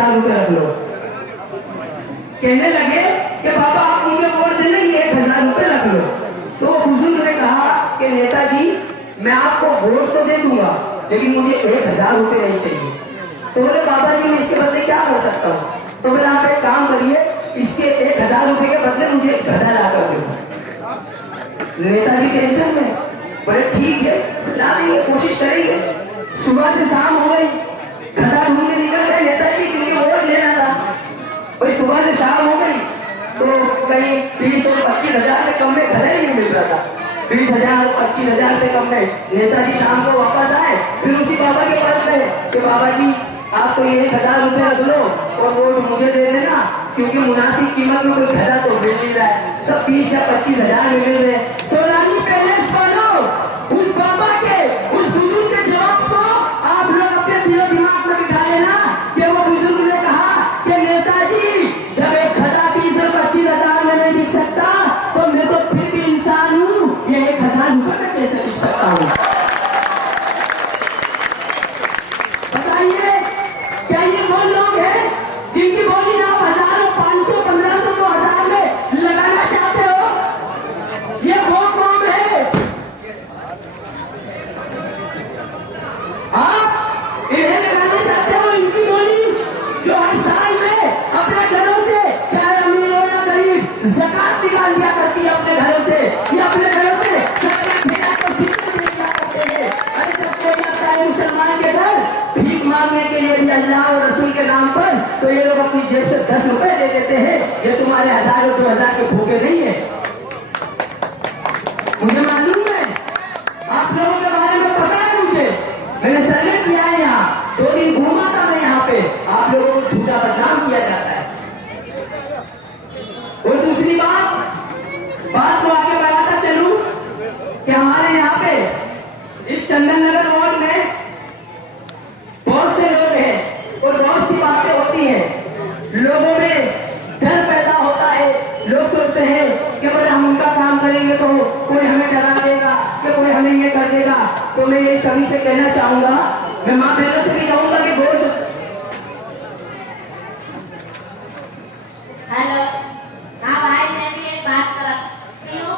1000 रुपए रख लो। कहने लगे कि बाबा आप मुझे वोट देना, ये 1000 रुपए रख लो। तो बुजुर्ग ने कहा कि नेताजी मैं आपको वोट तो दे दूंगा, लेकिन मुझे 1000 रुपए नहीं चाहिए। तो बोले बाबा जी मैं इसके बदले क्या कर सकता हूँ? तो बोले आप एक काम करिए, इसके 1000 रुपए के बदले मुझे गधा ला कर दो। नेताजी टेंशन में, बोले ठीक है ला देंगे, कोशिश करेंगे। सुबह से शाम हो गई, गधा ढूंढने निकल गए नेताजी, क्योंकि वोट लेना था। भाई सुबह से शाम हो गई तो कहीं 20 और 25,000 से कम में गधा नहीं मिल रहा था। 20,000 25,000 से कम में नेताजी शाम को वापस आए, फिर उसी बाबा के पास गए कि बाबा जी आप तो ये 1000 रुपए रख लो और वोट मुझे दे देना, क्योंकि मुनासिब कीमत में कोई गधा तो मिल नहीं रहा है, सब 20 या 25,000 में मिल रहे। तो रानी पैलेस वालों, उस बाबा के उस बुजुर्ग के जवाब को आप लोग अपने दिलो दिमाग में बिठा लेना कि वो बुजुर्ग ने कहा कि नेताजी जब एक गधा 20 और 25,000 में नहीं बिक सकता तो मैं तो फिर भी इंसान हूँ, ये 1000 रुपए में कैसे बिक सकता हूँ? बताइए क्या ये वो लोग हैं जिनकी बोली आप 1000, 500, 1500, 2000 में लगाना चाहते हो? ये वो कौन है? आप इन्हें लगाना चाहते हो, इनकी बोली जो हर साल में अपने घरों से, चाहे अमीर हो या गरीब, ज़कात निकाल दिया करती है अपने घरों से, ये अपने घरों से सदका देना तो सिक्के दे दिया करते हैं। अरे जब कोई आता है मुसलमान के घर भीख मांगने के लिए भी अल्लाह और रसूल के नाम पर, तो ये लोग अपनी जेब से 10 रुपए दे देते हैं। ये तुम्हारे 1000 और 2000 के भूखे नहीं है, मुझे मालूम है, आप लोगों के बारे में पता है मुझे, मैंने सर्वे किया है, यहाँ 2 दिन घूमा था मैं यहाँ पे। आप लोगों को झूठा बदनाम किया जाता है। और दूसरी बात को आगे बढ़ाता चलूं कि हमारे यहाँ पे इस चंदन नगर वार्ड में बहुत से लोग हैं और बहुत सी बातें होती हैं, लोगों में डर पैदा होता है। लोग सोचते हैं कि बोले हम उनका काम करेंगे तो कोई हमें डरा देगा, कि कोई हमें ये कर देगा। तो मैं ये सभी से कहना चाहूंगा, मैं माँ बहनों से भी कहूंगा कि गौर। हेलो, हाँ भाई मैं भी एक बात करती हूँ।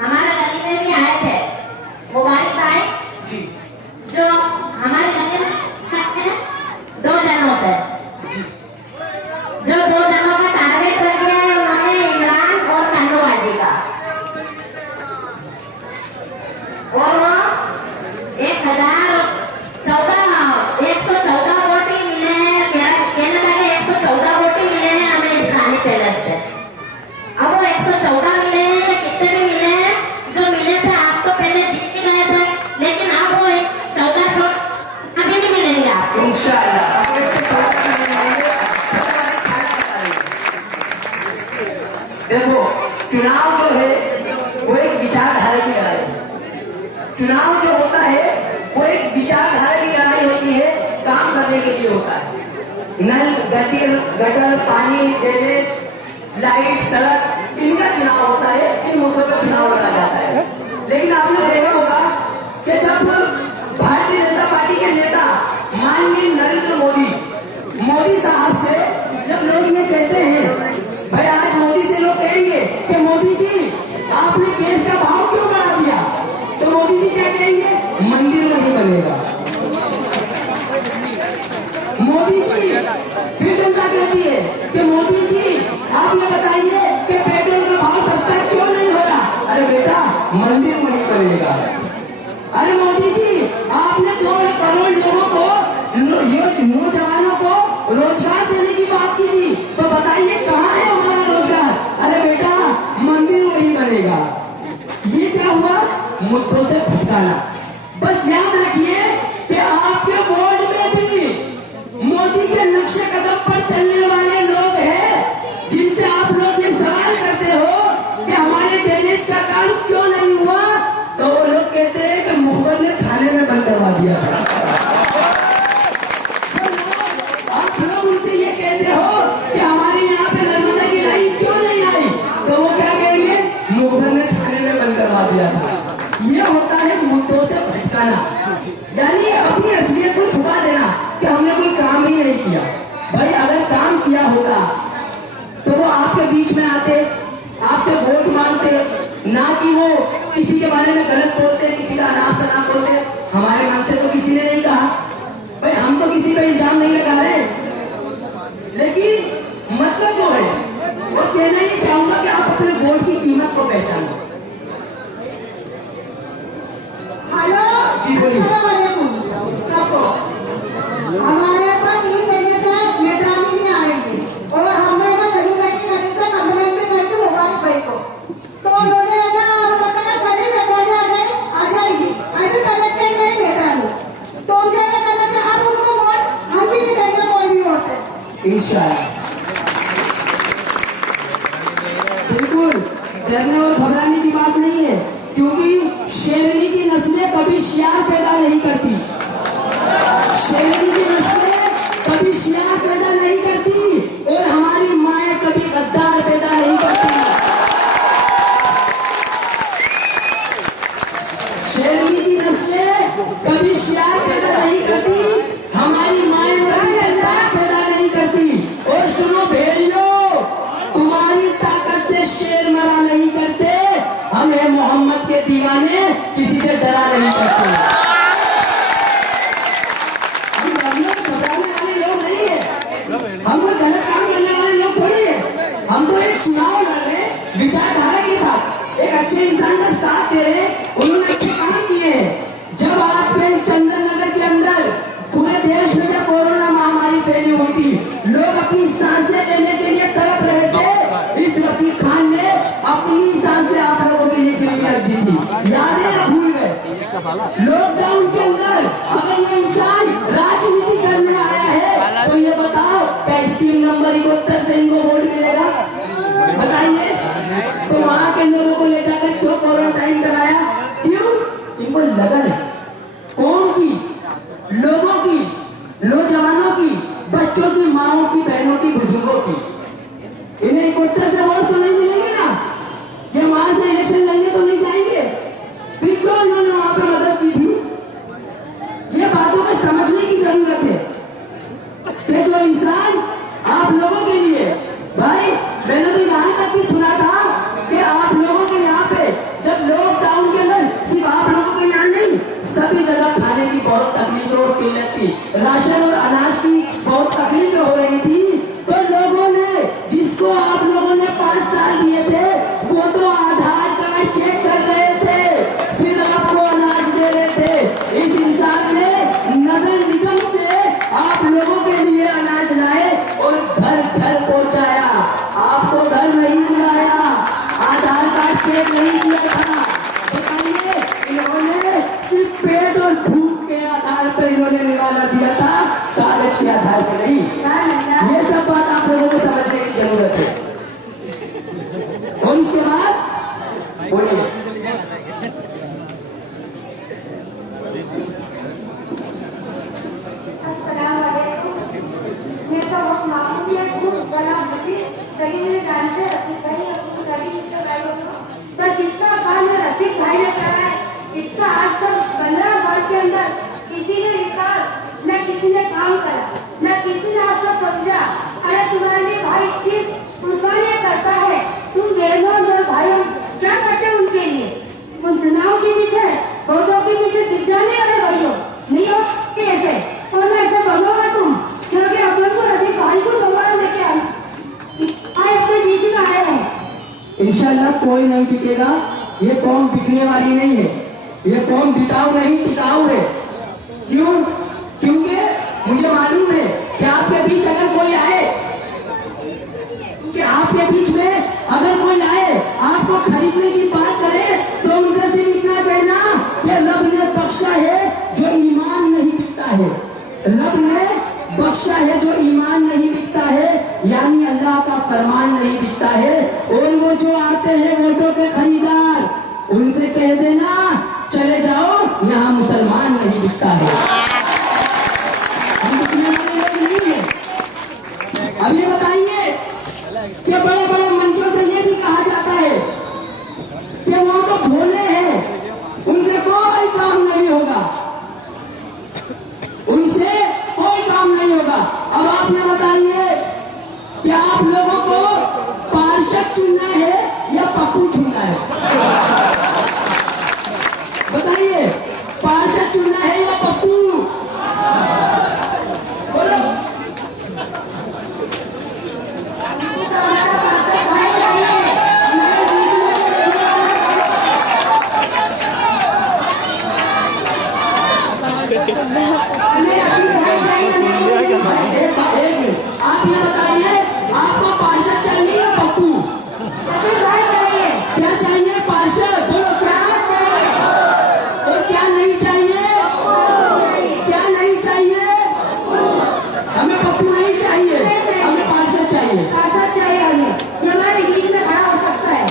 हमारे गली में भी आए थे मुबारक भाई जी, जो हमारे गली में 2 जनों से, जो 2 जनों का टारगेट रख दिया है उन्होंने, इमरान और कन्नूबाजी का, और वो 114 वोट ही मिले हैं। कहने लगे 114 वोट ही मिले हैं हमें इस रानी पैलेस से। अब वो 114 मिले हैं या कितने भी मिले हैं, जो मिले थे आप तो पहले जीत भी गए थे, लेकिन अब वो 14 छोड़ अभी नहीं मिलेंगे आपको इंशाअल्लाह। देखो चुनाव जो है वो एक विचारधारा की लड़ाई है। चुनाव जो होता है वो एक विचारधारा की लड़ाई होती है, काम करने के लिए होता है। नल, गटर, पानी, ड्रेनेज, लाइट, सड़क, इनका चुनाव होता है, इन मुद्दों पर चुनाव लड़ा जाता है। लेकिन आपने देखा होगा कि जब भारतीय जनता पार्टी के नेता माननीय नरेंद्र मोदी साहब से जब लोग ये कहते हैं, भाई आज मोदी से लोग कहेंगे कि मोदी जी आपने गैस का भाव क्यों बढ़ा दिया, तो मोदी जी क्या कहेंगे? मंदिर नहीं बनेगा। मोदी जी, फिर जनता कहती है कि मोदी जी आप ये बताइए कि पेट्रोल का भाव सस्ता क्यों नहीं हो रहा? अरे बेटा मंदिर नहीं बनेगा। अरे मोदी जी आपने 2 करोड़ लोगों को, नौजवानों को रोजगार देने की बात की थी, तो बताइए कहाँ है हमारा रोजगार? अरे बेटा मंदिर नहीं बनेगा। ये क्या हुआ? मुद्दों से भटकाना। बस याद रखिए कि आपके वार्ड में भी मोदी के नक्शे कदम पर चलने वाले लोग हैं, जिनसे आप लोग ये सवाल करते हो कि हमारे ड्रेनेज का काम क्यों नहीं हुआ, तो वो लोग कहते हैं कि मुखबर ने थाने में बंद करवा दिया था। आप लोग उनसे ये कहते हो कि हमारे यहाँ पे नर्मदा की लाइन क्यों नहीं आई, तो वो क्या कहेंगे? मुखबर ने थाने में बंद करवा दिया था। ये होता है मुद्दों से भटकाना, यानी अपनी असलियत को छुपा देना कि हमने कोई काम ही नहीं किया। भाई बीच में आते, आपसे वोट मांगते, ना कि वो किसी के बारे में गलत बोलते, किसी का अनाप शनाप बोलते। हमारे मन से तो किसी ने नहीं कहा भाई, हम तो किसी पे इल्जाम नहीं लगा रहे, लेकिन मतलब वो है। और कहना ये चाहूंगा कि आप अपने वोट की कीमत को पहचानो। हेलो जी, बोलिए। अस्सलाम वालेकुम सबको। हमारे ऊपर 3 महीने से निगरानी नहीं आ रही थी और हमने ना जमीन की नदी से कंप्लेंट भी कर दी मोबाइल भाई को, तो उन्होंने ना बताया कल ही निगरानी आ जाएगी, अभी कलेक्टर नहीं निगरानी, तो उनके क्या करना चाहिए? अब उनको वोट हम भी नहीं देंगे, कोई भी वोट है इंशाल्लाह। बिल्कुल डरने और घबराने की बात नहीं है, क्योंकि शेरनी की नस्लें कभी शियार पैदा नहीं करती। शेरनी की नस्लें कभी शियार पैदा नहीं करती और हमारी माएं कभी गद्दार पैदा नहीं करती। शेरनी की नस्लें कभी शियार पैदा नहीं करती, हमारी माएं कभी गद्दार पैदा नहीं करती। और सुनो भेड़ियों, तुम्हारी ताकत से शेर मरा नहीं करते, हम हैं मोहम्मद के दीवाने, किसी से डरा नहीं करते। हम डरने और घबराने वाले लोग नहीं है, हम कोई गलत काम करने वाले लोग थोड़ी है। हम तो एक चुनाव लड़ रहे हैं विचारधारा के साथ, एक अच्छे इंसान का साथ दे रहे हैं, उन्होंने अच्छे काम किए हैं। जब आपके चंदन नगर के अंदर पूरे देश में जब कोरोना महामारी फैली हुई थी, लोग अपनी सांसें लेने के लिए तड़प रहे थे, इस रफीक खान ने अपनी सांसें आप लोगों के लिए गिरवी रख दी थी। यादें या भूल गए? लॉकडाउन के अंदर अगर ये इंसान राजनीति करने आया है, तो ये बताओ क्या स्कीम नंबर 71 से इनको वोट मिलेगा? बताइए। तो वहां के लोगों को ले जाकर क्यों क्वारंटाइन कराया? क्यों? इनको लगन है। कौन की? लोगों की, नौजवानों की, बच्चों की, माओ की, बहनों की, बुजुर्गों की। इन्हें 71 से वोट तो नहीं मिलेंगे ना, ये वहां से इलेक्शन लड़ने तो नहीं जाएंगे, फिर क्यों इन्होंने वहां पे मदद की थी? ये बातों को समझने की जरूरत है कि जो इंसान आप लोगों के लिए, भाई मैंने तो यहाँ तक भी सुना था कि आप लोगों के यहाँ पे जब लॉकडाउन के अंदर सिर्फ आप लोगों के यहाँ नहीं, सभी जगह खाने की बहुत तकलीफें और किल्लत थी, राशन और अनाज की बहुत तकलीफें हो रही थी, तो लोगों ने, जिसको आप लोगों ने 5 साल दिए थे, वो तो आधार कार्ड चेक कर रहे थे, फिर आपको अनाज दे रहे थे। इस इंसान ने नगर निगम से आप लोगों के लिए अनाज लाए और घर घर पहुंचाया, आपको घर नहीं बुलाया, आधार कार्ड चेक नहीं किया था। बताइए, इन्होंने सिर्फ पेट और भूख के आधार पर इन्होंने निवाला दिया था, कागज के आधार पर नहीं। ये सब बात आप लोगों को समझने की जरूरत है। और उसके बाद बोलिए। अस्सलाम वालेकुम। मैं तो बहुत मामूली हूँ, जनाब बशीर सभी मुझे जानते हैं, रफीक भाई और सभी मित्र भाइयों को। पर जितना काम है रफीक भाई ने करा है, जितना आज तक 15 साल के अंदर किसी ने विकास न किसी ने काम करा, न किसी ने आज तक समझा। अरे तुम्हारे लिए भाई इतनी कुर्बानियां करता है, तुम बहनों और भाइयों क्या करते हो उनके लिए? उन चुनाव के पीछे, वोटों के पीछे दिख जाने वाले भाइयों नहीं हो ऐसे, और ना ऐसे बनोगे तुम, क्योंकि अपन को रफीक भाई को दोबारा लेके आए अपने बीच में आए हैं। इंशाल्लाह कोई नहीं बिकेगा, ये कौम बिकने वाली नहीं है, ये कौम बिकाऊ नहीं टिकाऊ है। क्यों? क्योंकि मुझे मालूम है कि आपके बीच अगर कोई आए, कि आपके बीच में अगर कोई आए आपको खरीदने की बात करे, तो उनसे सिर्फ इतना कहना कि रब ने बख्शा है जो ईमान नहीं बिकता है, रब ने बख्शा है जो ईमान नहीं बिकता है, यानी अल्लाह का फरमान नहीं बिकता है। और वो जो आते हैं वोटों के खरीदार, उनसे कह देना चले जाओ, यहाँ मुसलमान नहीं बिकता है। हम बिकने वाले लोग नहीं है। अब ये बताइए कि बड़े बड़े मंचों से ये भी कहा जाता है कि वो तो भोले हैं, उनसे कोई काम नहीं होगा, उनसे कोई काम नहीं होगा। अब आप ये बताइए कि आप लोगों को पार्षद चुनना है या पप्पू चुनना है? बताइए, पार्षद चुनना है या पप्पू? बोलो। भाई चाहिए हमें रफीक भाई चाहिए एक मिनट, आप ये बताइए, आपको पार्षद चाहिए या पप्पू? रफीक भाई चाहिए क्या चाहिए? पार्षद। बोलो क्या? और क्या नहीं चाहिए? क्या नहीं चाहिए? हमें पप्पू नहीं चाहिए, हमें पार्षद चाहिए। पार्षद चाहिए हमें, जो हमारे बीच में खड़ा हो सकता है।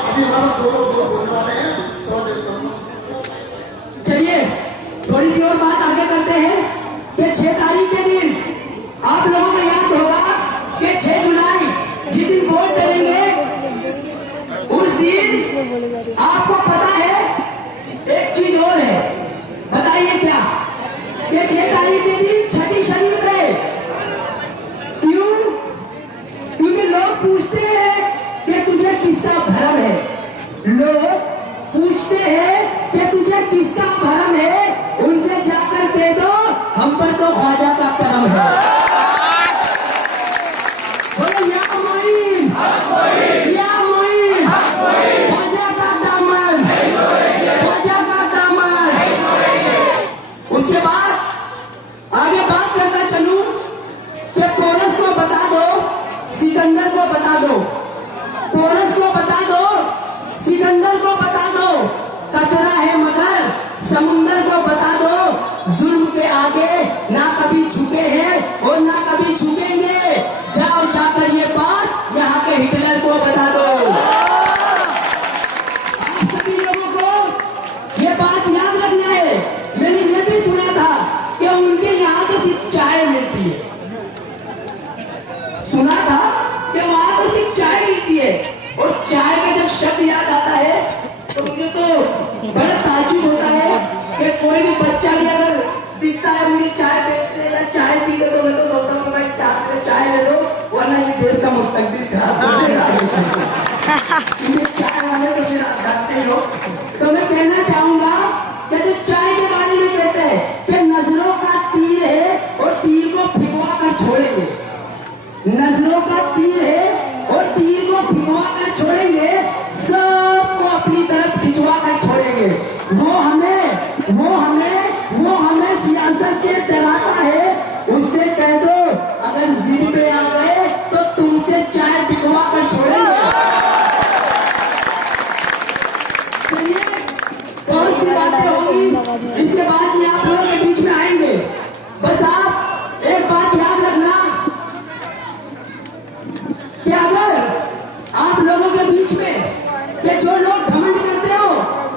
अभी हमारा दो लोग बोलने वाले हैं, थोड़ा देर करो। चलिए थोड़ी सी और बात आगे करते हैं कि 6 तारीख के दिन आप लोगों को याद होगा कि 6 जुलाई जिस दिन वोट डालेंगे उस दिन आपको पता है एक चीज और है। बताइए क्या? कि 6 तारीख के दिन छठी शरीफ है। क्यों? क्योंकि लोग पूछते हैं कि तुझे किसका भरम है। लोग पूछते हैं कि तुझे किसका भरम है, उनसे जाकर कह दो हम पर तो ख्वाजा का करम है। बोलो या मोइन, या मोइन, ख्वाजा का दामन, ख्वाजा का दामन। उसके बाद आगे बात करता चलूं कि पोरस को बता दो, सिकंदर को बता दो, पोरस को बता दो, सिकंदर को बता दो, कतरा है मगर समुंदर को बता दो, जुल्म के आगे ना कभी झुके हैं और ना कभी झुकेंगे। जाओ जाकर ये बात यहाँ के हिटलर को बता दो। आप सभी लोगों को ये बात याद रखना है। मैंने ये भी सुना था कि उनके यहाँ तो सिर्फ चाय मिलती है। सुना था कि वहां तो सिर्फ चाय मिलती है। और चाय का जब शब्द याद आता है तो मुझे तो बड़ा ताज्जुब होता है कि कोई भी बच्चा भी अगर दिखता है मुझे चाय बेचते या चाय पी दे तो मैं तो सोचता हूँ कि भाई इसके हाथ में चाय ले लो, वरना ये देश का मुस्तकबिल खराब कर देगा। क्योंकि चाय वाले तो फिर आप जानते ही हो। तो मैं कहना चाहूंगा कि जो चाय के बारे में कहते हैं कि नजरों का तीर है और तीर को फिकवा कर छोड़ेंगे। नजरों का तीर है और तीर को फिकवा कर छोड़ेंगे, सबको अपनी तरफ खिंचवा कर छोड़ेंगे। वो हमें सियासत से डराता है। उससे कह दो अगर जिद पे आ गए तो तुमसे चाय बिकवा कर छोड़ेंगे। चलिए बहुत सी बातें होगी, इसके बाद में आप लोगों के बीच में आएंगे। बस आप एक बात याद रखना कि अगर आप लोगों के बीच में कि जो लोग घमंड करते हो,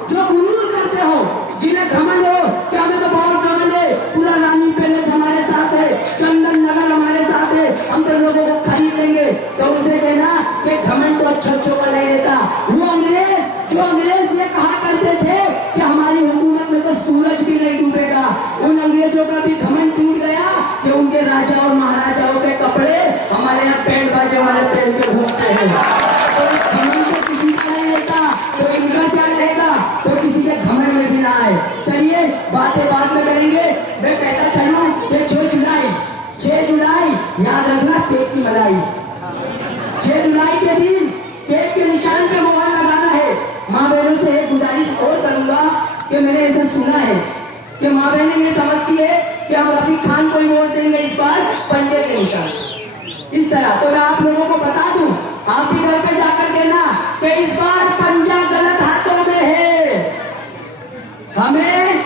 जो गुरूर करते हो, जिन्हें घमंड हो कि हमें तो बहुत घमंड है, पूरा रानी पैलेस हमारे साथ है, चंदन नगर हमारे साथ है, हम तो लोगों को खरीद लेंगे, तो उनसे कहना कि घमंड तो अच्छों का नहीं रहता। वो अंग्रेज ये कहा करते थे कि हमारी हुकूमत में तो सूरज भी नहीं डूबेगा। उन अंग्रेजों का भी घमंड टूट गया कि उनके राजा और महाराजाओं के कपड़े हमारे यहाँ बैंड बाजे वाले पहन के घूमते हैं। तो घमंड तो किसी का नहीं रहता, तो इनका क्या रहेगा? तो किसी के घमंड में भी ना आए। चलिए बातें बाद में करेंगे। मैं कहता चलूं कि 6 जुलाई याद रखना, केक की मलाई। 6 जुलाई के दिन केक के निशान पे मोहर लगाना है। माँ बहनों से एक गुजारिश और करूंगा कि मैंने ऐसा सुना है कि माँ बहनें ये समझती है कि हम रफीक खान को ही वोट देंगे इस बार पंजे के निशान, इस तरह। तो मैं आप लोगों को बता दूं, आप भी घर पे जाकर कहना कि इस बार पंजा गलत हाथों में है। हमें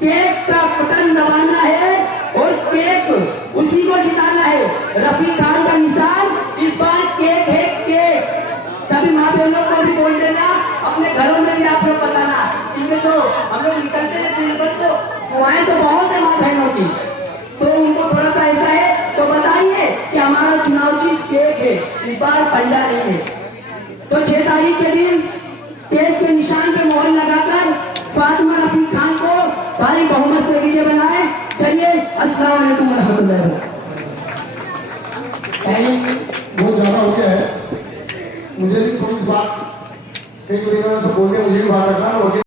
केक का बटन दबाना है और केक उसी को जिताना है। रफीक खान का निशान इस बार केक है, केक। सभी माँ बहनों को भी बोल देना, अपने घरों में भी आप लोग बताना, क्योंकि जो हम लोग निकलते हैं फील्ड पर तो दुआएं तो बहुत है माँ बहनों की, तो उनको थोड़ा सा ऐसा है तो बताइए कि हमारा चुनाव चिन्ह केक है, इस बार पंजा नहीं है। तो 6 तारीख के दिन केक के निशान पे मोहर लगाकर फातिमा रफीक खान को भारी बहुमत से विजय बनाए। चलिए अस्सलाम वालेकुम रहमतुल्लाहि। से बोल दिया, मुझे भी बात रखना, वकील